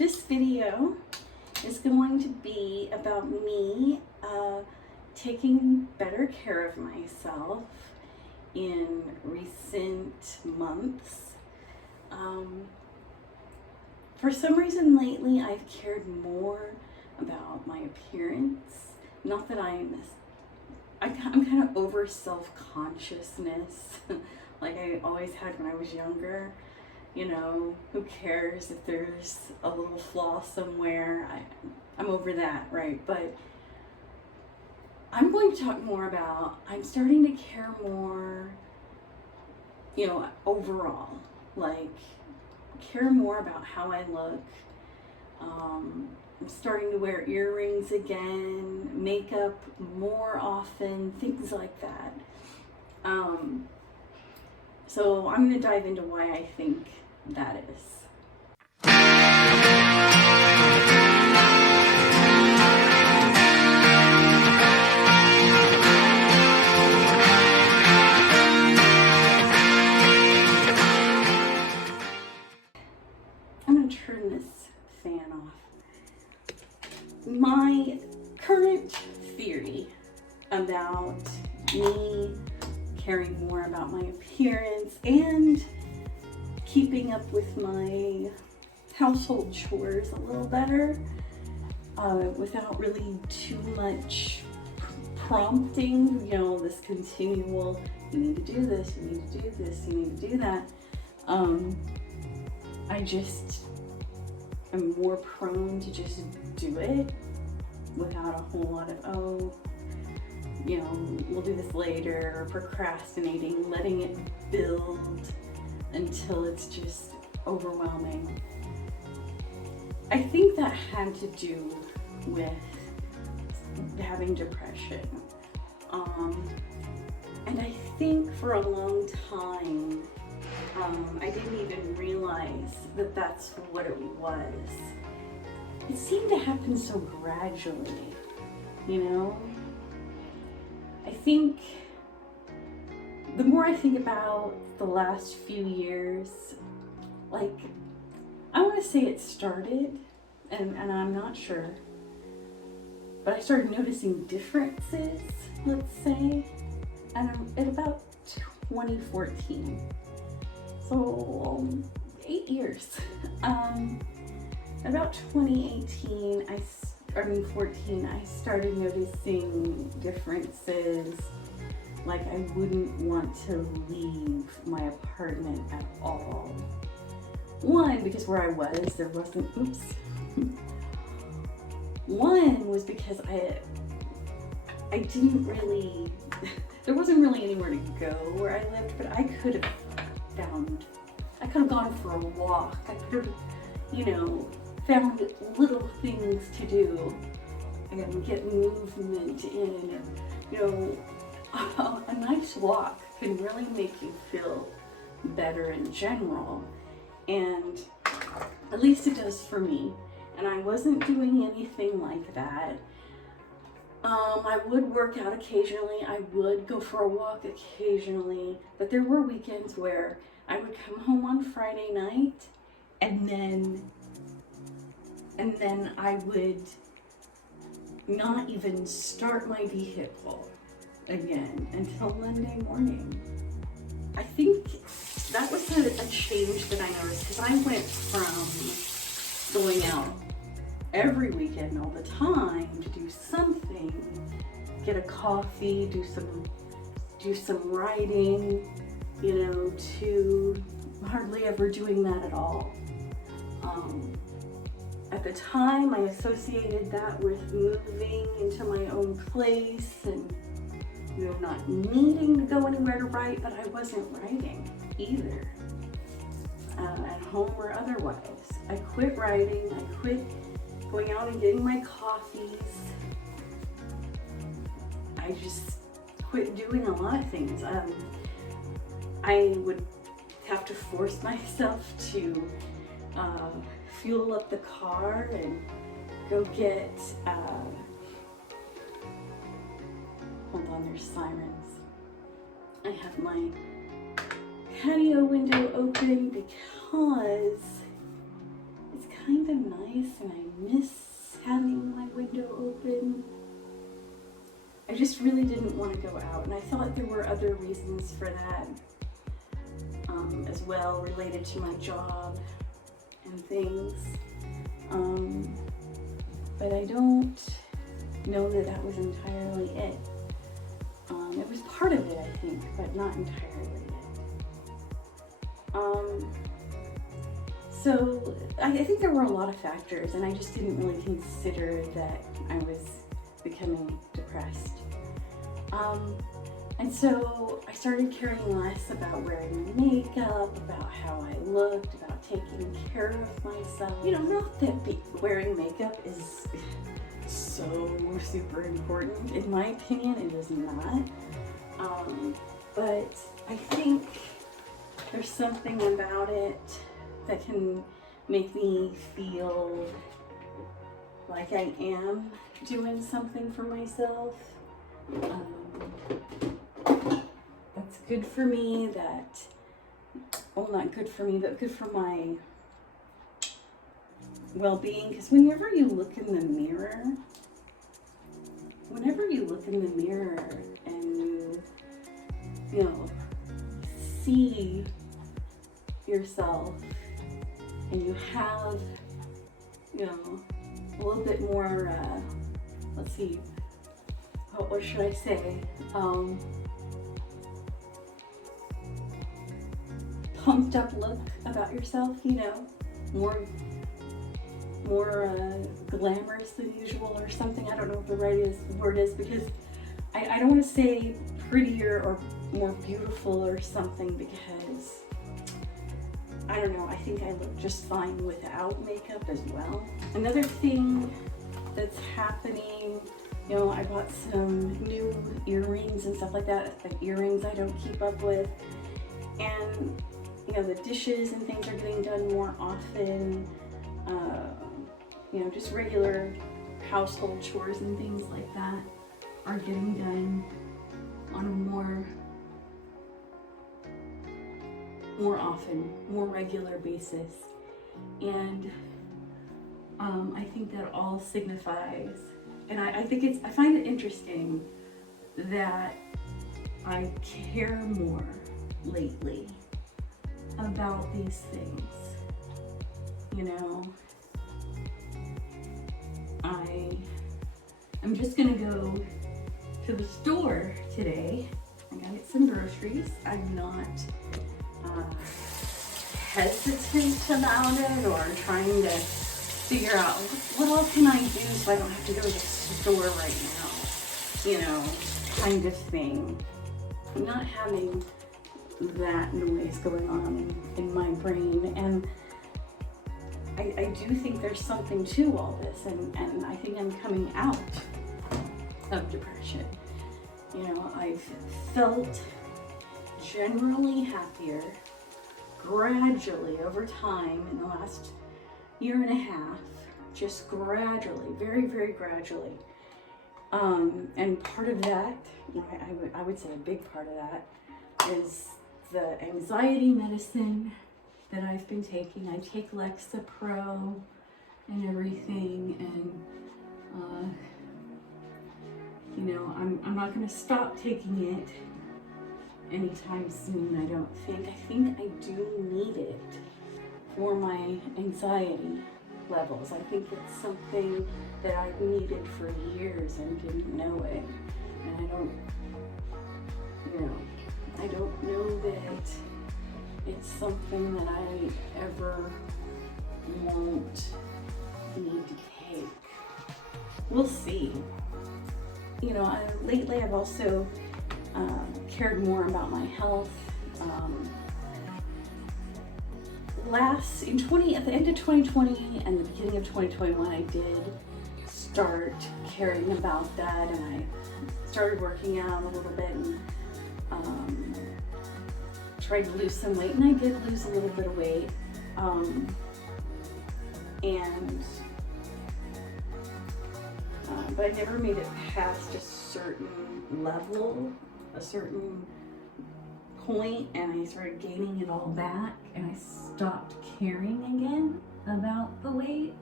This video is going to be about me taking better care of myself in recent months. For some reason lately I've cared more about my appearance. Not that I'm kind of over self-consciousness like I always had when I was younger. You know, who cares if there's a little flaw somewhere? I'm over that, right? But I'm going to talk more about, I'm starting to care more, you know, overall. Like, care more about how I look. I'm starting to wear earrings again, makeup more often, things like that. So I'm going to dive into why I think that is. I'm going to turn this fan off. My current theory about me caring more about my appearance and keeping up with my household chores a little better without really too much prompting, you know, this continual, you need to do this, you need to do this, you need to do that. I just am more prone to just do it without a whole lot of, you know, we'll do this later, or procrastinating, letting it build until it's just overwhelming. I think that had to do with having depression. And I think for a long time, I didn't even realize that that's what it was. It seemed to happen so gradually, you know? I think the more I think about the last few years, like, I want to say it started, and I'm not sure, but I started noticing differences, let's say, at about 2014. So 8 years. About 2018, 14, I started noticing differences. Like, I wouldn't want to leave my apartment at all. One, because where I was, there wasn't, One was because I didn't really, there wasn't really anywhere to go where I lived, but I could have gone for a walk. I could have, you know, found little things to do and get movement in. And, you know, a nice walk can really make you feel better in general, and at least it does for me. And I wasn't doing anything like that. I would work out occasionally, I would go for a walk occasionally, but there were weekends where I would come home on Friday night and then I would not even start my vehicle again until Monday morning. I think that was a change that I noticed, because I went from going out every weekend all the time to do something, get a coffee, do some writing, you know, to hardly ever doing that at all. At the time, I associated that with moving into my own place and, you know, not needing to go anywhere to write, but I wasn't writing either, at home or otherwise. I quit writing, I quit going out and getting my coffees. I just quit doing a lot of things. I would have to force myself to fuel up the car and go get, hold on, there's sirens. I have my patio window open because it's kind of nice, and I miss having my window open. I just really didn't want to go out, and I thought there were other reasons for that as well, related to my job and things. But I don't know that that was entirely it. It was part of it, I think, but not entirely it. So I think there were a lot of factors, and I just didn't really consider that I was becoming depressed. And so I started caring less about wearing makeup, about how I looked, about taking care of myself. You know, not that wearing makeup is so super important. In my opinion, it is not. But I think there's something about it that can make me feel like I am doing something for myself. That's good for me, well, not good for me, but good for my well-being. Because whenever you look in the mirror and you know, see yourself, and you have, you know, a little bit more, let's see, what should I say? Pumped up look about yourself, you know, more glamorous than usual or something. I don't know what the right word is, because I don't want to say prettier or more beautiful or something, because I don't know, I think I look just fine without makeup as well. Another thing that's happening, you know, I bought some new earrings and stuff like that, like earrings I don't keep up with. And, you know, the dishes and things are getting done more often. You know, just regular household chores and things like that are getting done on a more often, more regular basis. And I think that all signifies, and I find it interesting that I care more lately about these things. You know, I'm just gonna go to the store today. I gotta get some groceries. I'm not hesitant about it or trying to figure out what else can I do so I don't have to go to the store right now, you know, kind of thing. I'm not having that noise going on in my brain, and I do think there's something to all this, and I think I'm coming out of depression. You know, I've felt generally happier gradually over time in the last year and a half, just gradually, very, very gradually. And part of that, you know, I would say a big part of that is the anxiety medicine that I've been taking. I take Lexapro and everything, and you know, I'm not going to stop taking it anytime soon. I don't think. I think I do need it for my anxiety levels. I think it's something that I've needed for years and didn't know it, and I don't know that it's something that I ever won't need to take. We'll see. You know, lately I've also cared more about my health. At the end of 2020 and the beginning of 2021, I did start caring about that, and I started working out a little bit and tried to lose some weight, and I did lose a little bit of weight. But I never made it past a certain level, a certain point, and I started gaining it all back, and I stopped caring again about the weight.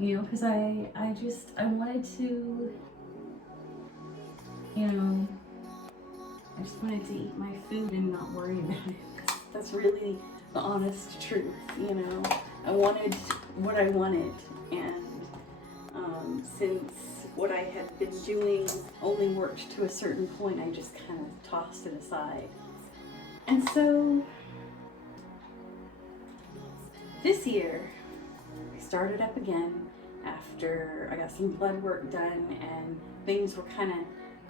you know, because I wanted to, you know, I just wanted to eat my food and not worry about it. That's really the honest truth, you know. I wanted what I wanted, and since what I had been doing only worked to a certain point, I just kind of tossed it aside. And so this year, I started up again after I got some blood work done, and things were kind of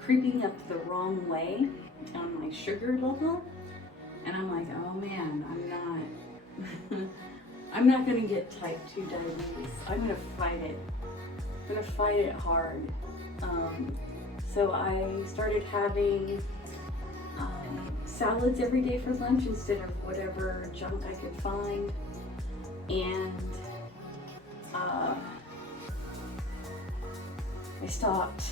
creeping up the wrong way on my sugar level. And I'm like, oh man, I'm not gonna get type 2 diabetes. I'm gonna fight it. I'm gonna fight it hard. So I started having salads every day for lunch instead of whatever junk I could find. And I stopped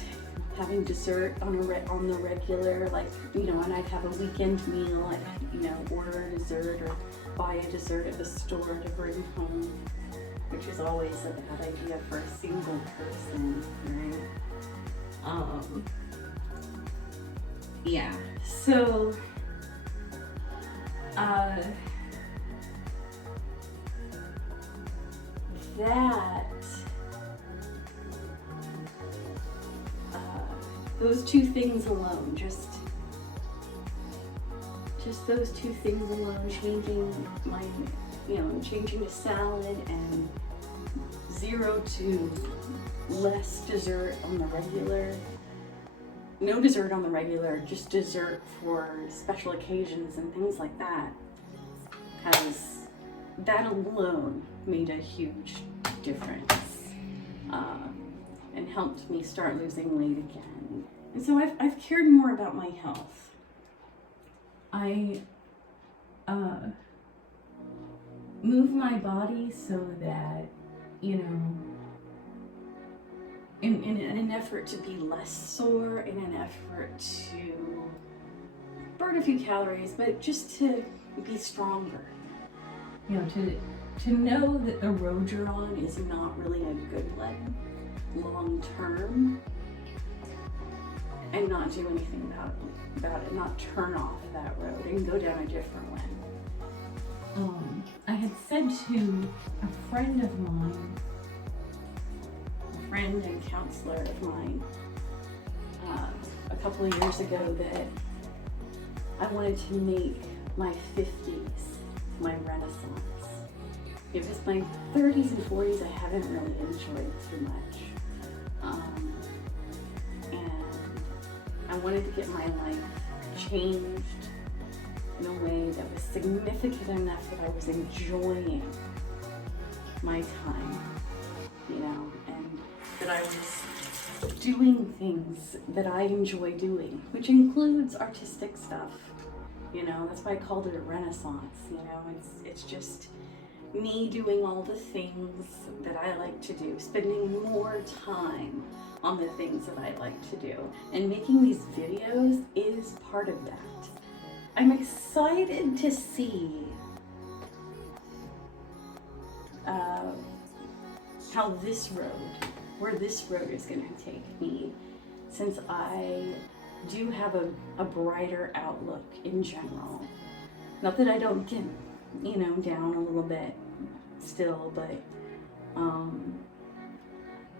having dessert on the regular, like, you know, and I'd have a weekend meal. I'd, you know, order a dessert or buy a dessert at the store to bring home, which is always a bad idea for a single person, right? Yeah, so those two things alone, just those two things alone, changing to salad and 0 to less dessert on the regular, no dessert on the regular, just dessert for special occasions and things like that, that alone made a huge difference, and helped me start losing weight again. And so I've cared more about my health. I move my body so that, you know, in an effort to be less sore, in an effort to burn a few calories, but just to be stronger. You know, to know that the road you're on is not really a good one long term, and not do anything about it, not turn off that road and go down a different one. I had said to a friend of mine, a friend and counselor of mine, a couple of years ago, that I wanted to make my 50s my renaissance. Because my 30s and 40s I haven't really enjoyed too much. And I wanted to get my life changed in a way that was significant enough that I was enjoying my time, you know, and that I was doing things that I enjoy doing, which includes artistic stuff. You know, that's why I called it a renaissance. You know, it's just me doing all the things that I like to do, spending more time on the things that I like to do, and making these videos is part of that. I'm excited to see how where this road is going to take me, since I do have a brighter outlook in general. Not that I don't get, you know, down a little bit still, but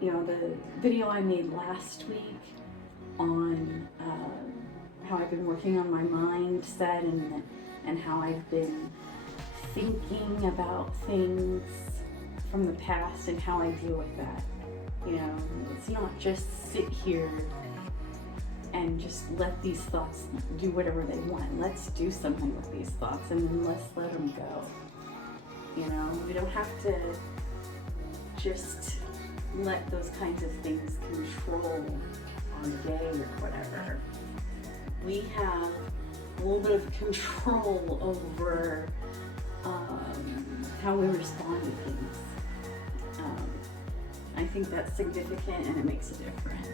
you know, the video I made last week on how I've been working on my mindset and how I've been thinking about things from the past and how I deal with that. You know, it's not just sit here and just let these thoughts do whatever they want. Let's do something with these thoughts, and then let's let them go. You know, we don't have to just let those kinds of things control our day or whatever. We have a little bit of control over how we respond to things. I think that's significant, and it makes a difference.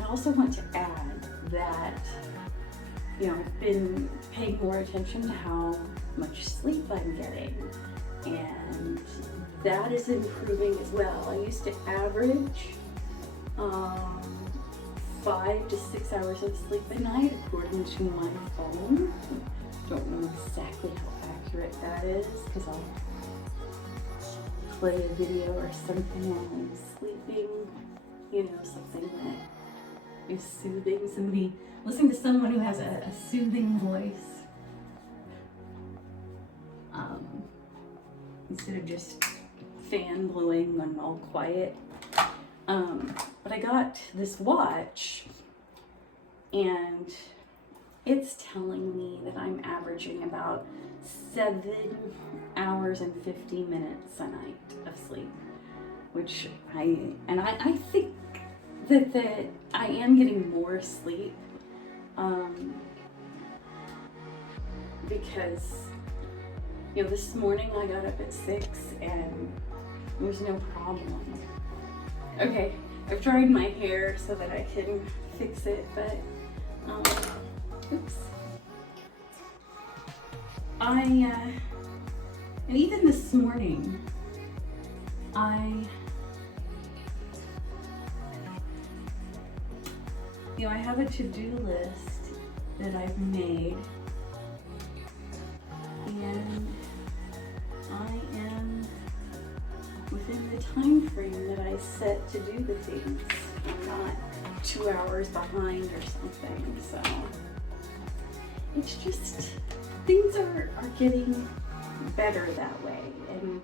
I also want to add that, you know, I've been paying more attention to how much sleep I'm getting, and that is improving as well. I used to average 5 to 6 hours of sleep a night according to my phone. Don't know exactly how accurate that is because I'll play a video or something while I'm sleeping, you know, something that is soothing. Somebody, listen to someone who has a soothing voice. Instead of just fan blowing and all quiet. But I got this watch and it's telling me that I'm averaging about 7 hours and 50 minutes a night of sleep, which I think that I am getting more sleep, because, you know, this morning I got up at 6 and there's no problem. Okay, I've dried my hair so that I can fix it, but, oops. And even this morning, I have a to-do list that I've made, and I am within the time frame that I set to do the things. I'm not 2 hours behind or something, so it's just, things are getting better that way, and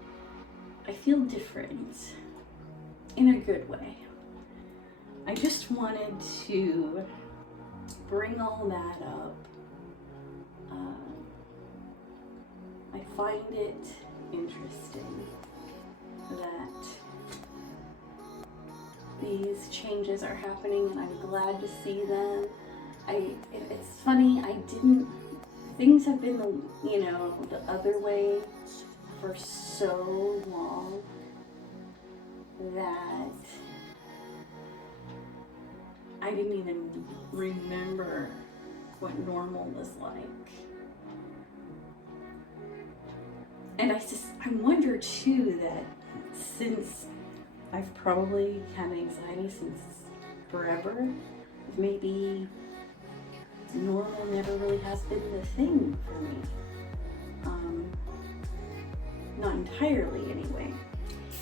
I feel different in a good way. I just wanted to bring all that up. I find it interesting that these changes are happening, and I'm glad to see them. It's funny, things have been, the other way for so long that I didn't even remember what normal was like. And I wonder too that since I've probably had anxiety since forever, maybe normal never really has been the thing for me. Not entirely anyway.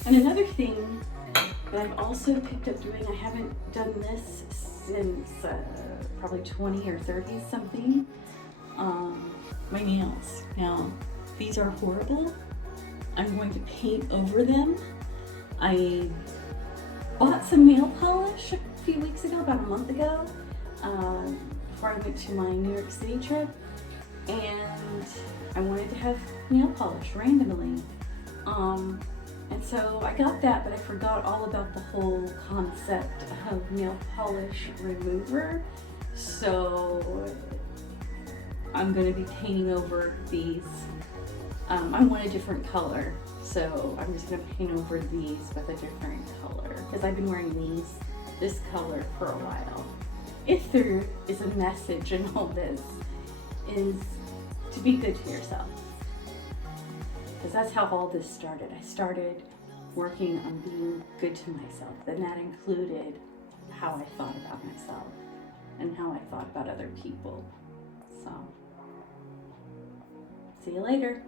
And another thing that I've also picked up doing, I haven't done this since probably 20 or 30 something, my nails. Now, these are horrible. I'm going to paint over them. I bought some nail polish a few weeks ago, about a month ago, before I went to my New York City trip, and I wanted to have nail polish randomly. And so I got that, but I forgot all about the whole concept of nail polish remover. So I'm going to be painting over these. I want a different color, so I'm just going to paint over these with a different color, because I've been wearing this color for a while. If there is a message in all this, is to be good to yourself. Because that's how all this started. I started working on being good to myself, and that included how I thought about myself and how I thought about other people. So, see you later.